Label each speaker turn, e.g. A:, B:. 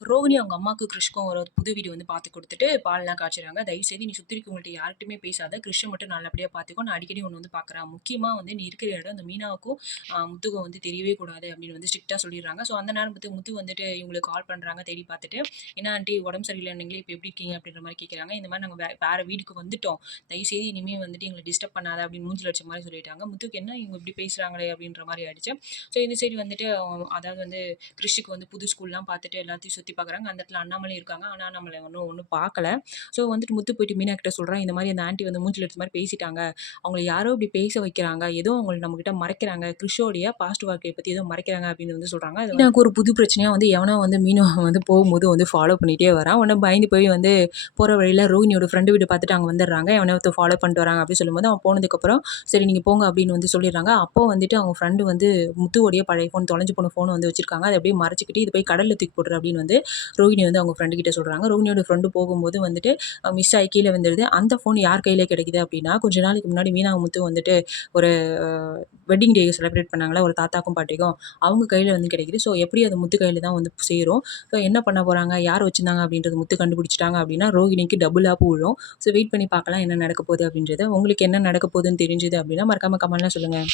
A: ரோகிணி அவங்க அம்மாவுக்கு கிறிஷ்க்கும் ஒரு புது வீடு வந்து பார்த்து கொடுத்துட்டு பால்லாம் காய்ச்சுறாங்க. தயவுசெய்து நீ சுற்றி இருக்கவங்கள்ட்ட யார்கிட்டயுமே பேசாத. கிறிஷை மட்டும் நல்லபடியாக பார்த்துக்கோ. நான் அடிக்கடி ஒன்று வந்து பார்க்குறேன். முக்கியமாக வந்து நீ இருக்கிற இடம் அந்த மீனாவுக்கும் ஆஹ், முத்துக்கும் வந்து தெரியவே கூடாது அப்படின்னு வந்து ஸ்ட்ரிக்டாக சொல்லிடுறாங்க. ஸோ அந்த நேரம் பார்த்து முத்து வந்துட்டு இவங்களுக்கு கால் பண்ணுறாங்க தேடி பார்த்துட்டு என்ன ஆண்டி உடம்பு சரியில்லை நீங்களே இப்போ எப்படி இருக்கீங்க? அப்படின்ற மாதிரி கேட்குறாங்க இந்த மாதிரி நாங்கள் வே வேறு வீட்டுக்கு வந்துட்டோம். தயவுசெய்து இனிமேல் வந்துட்டு எங்களை டிஸ்டர்ப் பண்ணாத அப்படின்னு மூஞ்சில் வச்ச மாதிரி சொல்லிட்டாங்க. முத்துக்கு என்ன இவங்க இப்படி பேசுகிறாங்களே அப்படின்ற மாதிரி ஆயிடுச்சு. ஸோ இந்த சைடு வந்துட்டு அதாவது வந்து கிருஷிக்கு வந்து புது ஸ்கூல்லாம் பார்த்துட்டு எல்லாத்தையும் சுற்றி பார்க்குறாங்க அந்த இடத்துல அண்ணாமலை இருக்காங்க. ஆனால் நம்மளை ஒன்றும் ஒன்றும் பார்க்கல ஸோ வந்துட்டு முத்து போயிட்டு மீனா கிட்ட சொல்கிறான் இந்த மாதிரி அந்த ஆண்டி வந்து மூஞ்சில் எடுத்த மாதிரி பேசிட்டாங்க. அவங்களை யாரோ இப்படி பேச வைக்கிறாங்க. ஏதோ அவங்களை நம்மக்கிட்ட மறைக்கிறாங்க. கிறிஷோடைய பாஸ்ட் வாழ்க்கையை பற்றி ஏதோ மறைக்கிறாங்க அப்படின்னு வந்து சொல்கிறாங்க அது எனக்கு ஒரு புது பிரச்சனையாக வந்து எவனோ வந்து மீனோ வந்து போகும்போது வந்து ஃபாலோ பண்ணிகிட்டே வரான். உடனே பயந்து போய் வந்து போகிற வழியில் ரோஹினியோட ஃப்ரெண்டு வீடு பார்த்துட்டு அங்கே வந்துடுறாங்க. எவனோ ஒருத்தர் ஃபாலோ பண்ணிட்டு வராங்க அப்படின்னு சொல்லும்போது அவன் போனதுக்கப்புறம் சரி நீங்கள் போங்க அப்படின்னு வந்து சொல்லிடுறாங்க. அப்போ வந்துட்டு அவங்க ஃப்ரெண்டு வந்து முத்துவோடைய பழைய ஃபோன் தொலைஞ்சு போன ஃபோன் வந்து வச்சிருக்காங்க. அதை அப்படியே மறைச்சிக்கிட்டு இது போய் கடலில் தூக்கி போடுற அப்படின்னு வந்து ரோஹிணி வந்து அவங்க ஃப்ரெண்டு கிட்ட சொல்கிறாங்க ரோஹினியோட ஃப்ரெண்டு போகும்போது வந்துட்டு மிஸ் ஆகி கீழே வந்துடுது அந்த ஃபோன் யார் கையிலே கிடைக்குது அப்படின்னா கொஞ்ச நாளைக்கு முன்னாடி மீனா முத்து வந்துட்டு ஒரு வெட்டிங் டே செலிப்ரேட் பண்ணாங்களா? ஒரு தாத்தாக்கும் பாட்டிக்கும். அவங்க கையில் வந்து கிடைக்குது. ஸோ எப்படி அது முத்து கையில் தான் வந்து சேரும்? ஸோ என்ன பண்ண போகிறாங்க யார் வச்சிருந்தாங்க அப்படின்றது முத்து கண்டுபிடிச்சிட்டாங்க அப்படின்னா ரோஹிணிக்கு டபுளாக போடும் ஸோ வெயிட் பண்ணி பார்க்கலாம் என்ன நடக்க போகுது அப்படின்றது. உங்களுக்கு என்ன நடக்க போகுதுன்னு தெரிஞ்சுது அப்படின்னா மறக்காமல் கமெண்ட்லாம் சொல்லுங்கள்